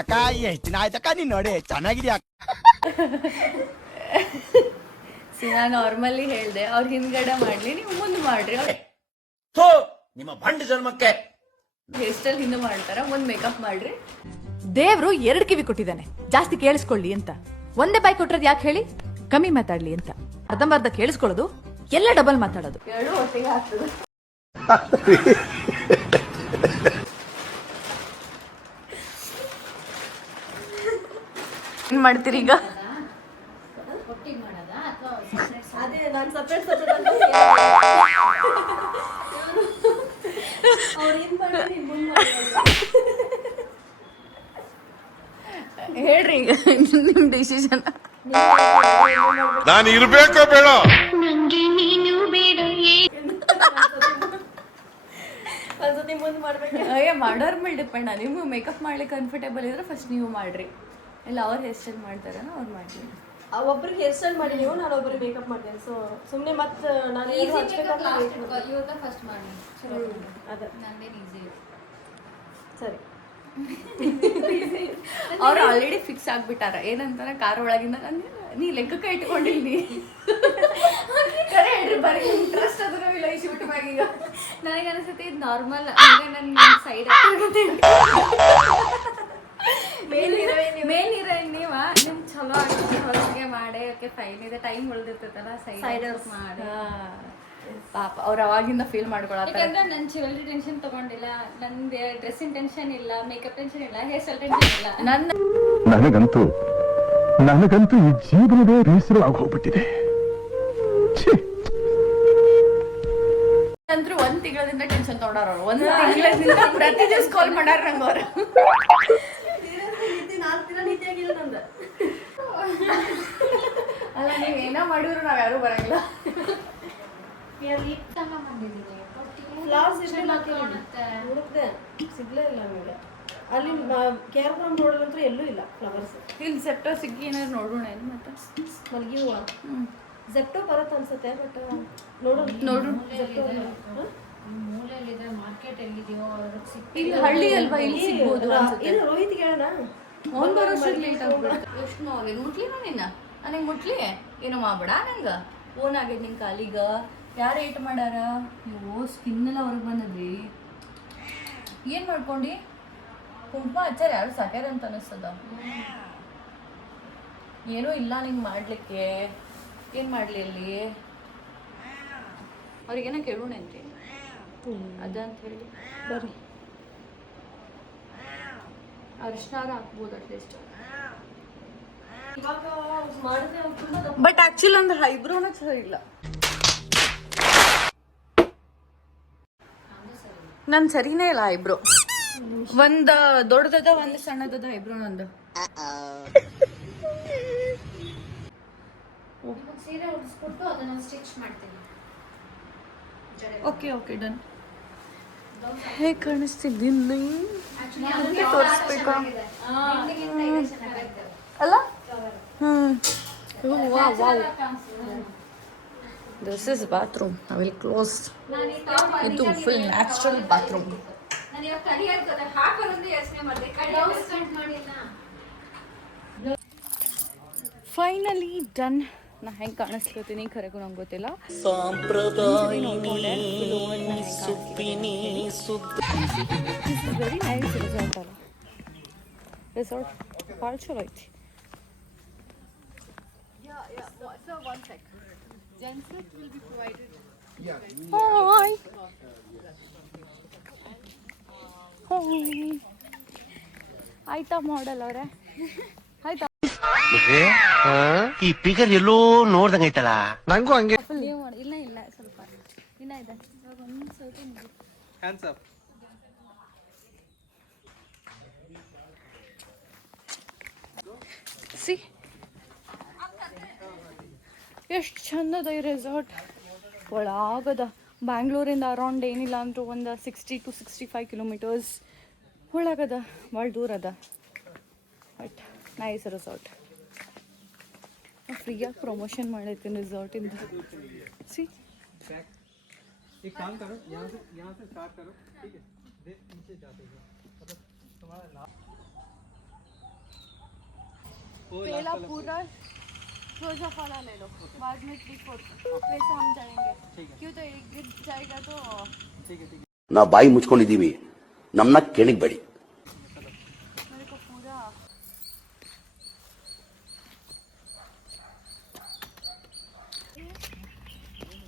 ಅಕ್ಕ ಎಷ್ಟು ದಿನ ಆಯ್ತಕ್ಕ ನೀನ್ ನೋಡಿ ಚೆನ್ನಾಗಿದ್ಯಾ. ನಾ ನಾರ್ಮಲಿ ಹೇಳ್ದೆ ಅವ್ರ ಹಿಂದ್ಗಡೆ ಮಾಡ್ಲಿ ನೀವು ಮುಂದೆ ಮಾಡ್ರಿ. ನಿಮ್ಮ ಬಂಡ ಜನ್ಮಕ್ಕೆ ಹೇರ್ ಸ್ಟೈಲ್ ಹಿಂದೆ ಮಾಡ್ತಾರ, ಮುಂದ್ ಮೇಕಪ್ ಮಾಡ್ರಿ. ದೇವ್ರು 2 ಕಿವಿ ಕೊಟ್ಟಿದ್ದಾನೆ, ಜಾಸ್ತಿ ಕೇಳಿಸ್ಕೊಳ್ಳಿ ಅಂತ. ಒಂದೇ ಬಾಯ್ ಕೊಟ್ರದ್ ಯಾಕೆ ಹೇಳಿ? ಕಮ್ಮಿ ಮಾತಾಡ್ಲಿ ಅಂತ. ಅರ್ಧಂಬರ್ಧ ಕೇಳಿಸ್ಕೊಳ್ಳೋದು, ಎಲ್ಲ ಡಬಲ್ ಮಾತಾಡೋದು. ಎರಡು ಒಟ್ಟಿಗೆ ಆಗ್ತದೆ. ಏನ್ ಮಾಡ್ತೀರಿ ಈಗ? ಹೇಳ್ರಿ ಈಗ ನಿಮ್ ಡಿಸಿಷನ್. ನಾನು ಇರ್ಬೇಕೋ ಬೇಡ? ಮಾಡೋರ್ ಮೇಲೆ ಡಿಪೆಂಡ್. ನಿಮ್ಗೆ ಮೇಕಪ್ ಮಾಡ್ಲಿಕ್ಕೆ ಕಂಫರ್ಟೇಬಲ್ ಇದ್ರೆ ಫಸ್ಟ್ ನೀವು ಮಾಡ್ರಿ, ಇಲ್ಲ ಅವ್ರ ಹೇರ್ ಸ್ಟೈಲ್ ಮಾಡ್ತಾರ ಅವ್ರು ಮಾಡ್ರಿ. ಒಬ್ರಿಗೆ ಹೇರ್ ಸ್ಟೈಲ್ ಮಾಡಿ ನೀವು, ನಾನು ಒಬ್ರಿಗೆ ಮೇಕಪ್ ಮಾಡ್ತೇನೆ. ಸೊ ಸುಮ್ಮನೆ ಮತ್ತೆ ನಾನು ಫಸ್ಟ್ ಮಾಡಿ ಅದೇ ಈಸಿ. ಸರಿ. ಅವ್ರು ಆಲ್ರೆಡಿ ಫಿಕ್ಸ್ ಆಗ್ಬಿಟ್ಟಾರ ಏನಂತಾರ, ಕಾರ್ ಒಳಗಿಂದ ನೀ ಲೆಕ್ಕಕ್ಕೆ ಇಟ್ಕೊಂಡಿಲ್ನಿ. ಹೇಳ್ರಿ ಬರೀ ಇಂಟ್ರೆಸ್ಟ್ ಅದ್ರ ಇಲ್ಲ ಈ ಶೂಟ್ ಮ್ಯಾಗ. ಈಗ ನನಗೆ ಅನಿಸುತ್ತೆ ಇದು ನಾರ್ಮಲ್ ಅಂದ್ರೆ ನನ್ನ ಸೈಡ್ ಮೇನ್ ಹೀರೋಯಿನ್ ನೀವ ನಿಮ್ ಚಲೋ ಆಗ್ತದೆ ಹೊರಗೆ ಮಾಡಿ. ಓಕೆ ಫೈನ್ ಇದೆ, ಟೈಮ್ ಉಳಿದಿರ್ತೈತಲ್ಲ ಸೈಡ್ ಮಾಡಿ. ಪಾಪ ಅವ್ರು ಅವಾಗಿಂದ ಫೀಲ್ ಮಾಡ್ಕೊಳತ್ತಾರ. ಯಾಕಂದ್ರೆ ನನ್ ಜ್ಯುವೆಲ್ರಿ ಟೆನ್ಷನ್ ತಗೊಂಡಿಲ್ಲ, ನಂದು ಡ್ರೆಸ್ಸಿನ ಟೆನ್ಷನ್ ಇಲ್ಲ, ಮೇಕಪ್ ಟೆನ್ಷನ್ ಇಲ್ಲ, ಹೇರ್ ಸ್ಟೈಲ್ ಟೆನ್ಷನ್ ಇಲ್ಲ. ನನಗಂತೂ ಈ ಜೀವನವೇ ಬೇಸರ ಆಗೋಗ್ಬಿಟ್ಟಿದೆ. ಅಂತೂ 1 ತಿಂಗಳಿಂದ ಟೆನ್ಷನ್ ತಗೊಂಡಾರ ಅವ್ರು. 1 ತಿಂಗಳಿಂದ ಪ್ರತಿ ದಿವಸ ಕಾಲ್ ಮಾಡಾರ ನಂಗೆ ಅವ್ರು. ಅಲ್ಲ ನೀವ್ ಏನೋ ಮಾಡಿದ್ರು ನಾವ್ ಯಾರು ಬರಂಗಿಲ್ಲ. ಫ್ಲವರ್ಸ್ ಹುಡುಕ್ದೆ ಸಿಗ್ಲೇ ಇಲ್ಲ ನಮಗೆ. ಅಲ್ಲಿ ಕೇರ್ ಫ್ರಮ್ ನೋಡೋದಂತೂ ಎಲ್ಲೂ ಇಲ್ಲ ಫ್ಲವರ್ಸ್. ಇಲ್ಲಿ ಸೆಪ್ಟೋ ಸಿಕ್ಕಿ ಏನಾದ್ರು ನೋಡೋಣ ಏನು ಮತ್ತೆ ಮಲ್ಗಿ ಹೂವು ಜೆಪ್ಟೋ ಬರುತ್ತೆ ಅನ್ಸುತ್ತೆ, ಬಟ್ ನೋಡು ಜೆಪ್ಟೋ ಇಲ್ಲಿ ಹಳ್ಳಿ ಅಲ್ವಾ, ಇಲ್ಲಿ ಸಿಗ್ಬೋದು. ಇದು ರೋಹಿತ್ ಹೇಳೋಣ, ಅವ್ನು ಬರೋಷ್ಟು ಲೇಟ್ ಆಗ್ಬಿಡುತ್ತೆ. ಎಷ್ಟು ನೋವು ಮುಟ್ಲಿ ನಿನ್ನ ನನಗೆ ಮುಟ್ಲಿ ಏನೋ ಮಾಡ್ಬೇಡ ನಂಗೆ. ಓನ್ ಆಗೈತೆ ನಿನ್ನ ಕಾಲಿಗ. ಯಾರು ಏಟ್ ಮಾಡ್ಯಾರ? ಅಯ್ಯೋ ಸ್ಕಿನ್ ಎಲ್ಲ ಹೊರಗೆ ಬಂದದ್ರಿ. ಏನು ಮಾಡ್ಕೊಂಡು ಕುಂಕುಮ ಹಚ್ಚಾರ ಯಾರು ಸಾಕ್ಯಾರ ಅಂತ ಅನಿಸ್ತದ. ಏನೂ ಇಲ್ಲ ನಿಂಗೆ ಮಾಡ್ಲಿಕ್ಕೆ. ಏನು ಮಾಡಲಿ ಅಲ್ಲಿ ಅವ್ರಿಗೇನೋ ಕೇಳೋಣ ಅಂತೆ ಅದಂತ ಹೇಳಿ ಬರ್ರಿ. ಅರಿಶಿನ ಹಾಕ್ಬೋದು ಅಟ್ಲೀಸ್ಟ್. ಬಟ್ ಆಕ್ಚುಲಿ ಒಂದು ಐಬ್ರೋನ ಸರಿ ಇಲ್ಲ. ನನ್ ಸರಿನೇ ಇಲ್ಲ ಐಬ್ರೋ. ಒಂದ್ ದೊಡ್ಡದ ಒಂದ್ ಸಣ್ಣದ ಐಬ್ರೋ ನಂದು. ಸೀರೆ ಉಡಿಸ್ಬಿಟ್ಟು ಅದನ್ನ ಸ್ಟಿಚ್ ಮಾಡ್ತೀನಿ. Okay okay done. ಹೇಗೆ ಕಾಣಿಸ್ತಿದ್ದೀನಿ ತೋರಿಸ್ಬೇಕಾ ಅಲ್ಲ? This is bathroom. I will close. ಇದು ಫುಲ್ ನ್ಯಾಚುರಲ್ ಬಾತ್ರೂಮ್. ನಾನು ಇವಾಗ ಕಡಿಯೋದು ಗೊತ್ತಾ, ಹಾಕೋದು ಯೋಚನೆ ಮಾಡಿದೆ, ಕಡಿಯೋದು ಕಟ್ ಮಾಡಿಲ್ಲ. Finally done. ನಾ ಹೆಂಗೆ ಕಾಣಿಸ್ಕೊತೀನಿ ಖರೆಗೂ ನಂಗೆ ಗೊತ್ತಿಲ್ಲ. ವೆರಿ ನೈಸ್ ರಿಸಾರ್ಟ್ ಅಲ್ಲ. ರಿಸಾರ್ಟ್ ಭಾಳ ಚಲೋ ಐತಿ. Hi. ಆಯ್ತಾ ಮಾಡಲ್ ಅವ್ರೆ? ಆಯ್ತಾ? ಈ ಪಿಗರ್ ಎಲ್ಲೋ ನೋಡ್ದಂಗೈತಲ್ಲ. ನಂಗೂ ಹಂಗೆ. ಇಲ್ಲ ಇಲ್ಲ ಸ್ವಲ್ಪ ಇನ್ನ ಇದೆ. ಇವಾಗ ಒಂದು ಸ್ವಲ್ಪ ಹ್ಯಾಂಡ್ಸ್ ಅಪ್. ಸಿ ಎಷ್ಟು ಚಂದದ ಈ ರೆಸಾರ್ಟ್. ಒಳಗದ ಬ್ಯಾಂಗ್ಳೂರಿಂದ ಅರೌಂಡ್ ಏನಿಲ್ಲ ಅಂದರೂ ಒಂದು 60 to 65 ಕಿಲೋಮೀಟರ್ಸ್ ಒಳಗದ. ಭಾಳ ದೂರ ಅದ, ಬಟ್ ನೈಸ್ ರೆಸಾರ್ಟ್. ಫ್ರೀಯಾಗಿ ಪ್ರಮೋಷನ್ ಮಾಡೈತೀನಿ ರೆಸಾರ್ಟಿಂದ. ಸಿ एक काम करो, यहाँ से स्टार्ट करो, ठीक है? नीचे जाते हैं, मतलब पहला पूरा रोजा फला ले लो, बाद में 3/4 वैसे हम जाएंगे, क्यों तो एक गिर जाएगा तो ನಾವು ಬಾಯಿ ಮುಚ್ಕೊಂಡಿದ್ದೀವಿ, ನಮ್ಮನ್ನ ಕೆಣಿಗ್ಬೇಡಿ. मेरे को पूरा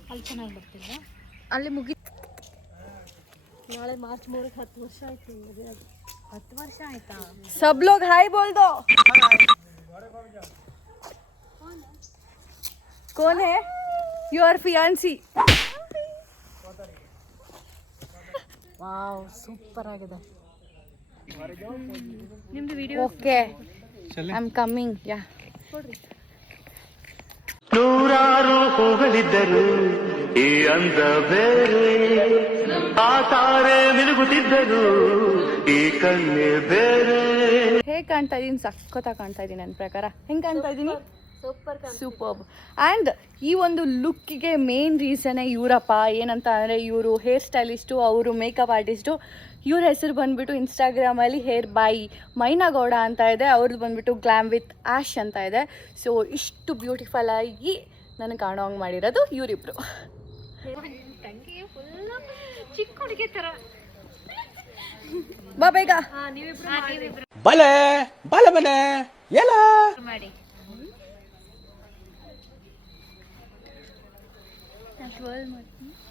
ಅಲ್ಲಿ ಚೆನ್ನಾಗಿ ಬರ್ತಿಲ್ಲ, ಅಲ್ಲಿ ಮುಗಿ. ನಾಳೆ ಮಾರ್ಚ್ 3ಕ್ಕೆ 10 ವರ್ಷ ಆಯ್ತು ಮದುವೆ ಆಗಿ. 10 ವರ್ಷ ಆಯ್ತಾ? सब लोग हाय बोल दो. कौन है? Your fiancée. ವಾವ್, ಸೂಪರ್ ಆಗಿದೆ. ನಿಮ್ದು video okay, I am coming. Yeah, ನೂರಾರು ಹೂಗಳಿದ್ದರು ಈ ಅಂದ ಬೇರೆ, ಆ ತಾರೆ ಮಿನುಗುತ್ತಿದ್ದರು ಈ ಕಣ್ಣೆ ಬೇರೆ. ಹೇಗೆ ಕಾಣ್ತಾ ಇದೀನಿ? ಸಖತ್ತಾಗಿ ಕಾಣ್ತಾ ಇದೀನಿ ನನ್ನ ಪ್ರಕಾರ. ಹೆಂಗೆ ಕಾಣ್ತಾ ಇದ್ದೀನಿ? ಸೂಪರ್ಬ್. ಆ್ಯಂಡ್ ಈ ಒಂದು ಲುಕ್ಕಿಗೆ ಮೇನ್ ರೀಸನ್ನೇ ಇವರಪ್ಪ. ಏನಂತ ಅಂದರೆ ಇವರು ಹೇರ್ ಸ್ಟೈಲಿಸ್ಟು, ಅವರು ಮೇಕಪ್ ಆರ್ಟಿಸ್ಟು. ಇವ್ರ ಹೆಸರು ಬಂದುಬಿಟ್ಟು ಇನ್ಸ್ಟಾಗ್ರಾಮಲ್ಲಿ ಹೇರ್ ಬೈ ಮೈನಾಗೌಡ ಅಂತ ಇದೆ, ಅವ್ರದ್ದು ಬಂದುಬಿಟ್ಟು ಗ್ಲಾಮ್ ವಿತ್ ಆ್ಯಶ್ ಅಂತ ಇದೆ. ಸೊ ಇಷ್ಟು ಬ್ಯೂಟಿಫುಲ್ ಆಗಿ ನನಗೆ ಕಾಣೋ ಹಂಗೆ ಮಾಡಿರೋದು ಇವರಿಬ್ರು. ಚಿಕ್ಕ ಹುಡುಗಿ ತರ. ಬಾ ಬೇಗ. ಬಲೆ ಬಲೆ ಬಲೆ ಎಲ್ಲ ಮಾಡಿ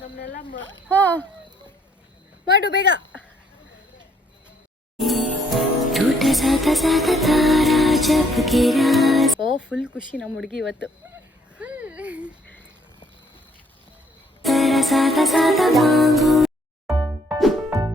ನಮ್ಮನ್ನೆಲ್ಲ ಹಾಂ ಮಾಡು ಬೇಗ. ಓ ಫುಲ್ ಖುಷಿ ನಮ್ಮ ಹುಡುಗಿ ಇವತ್ತು.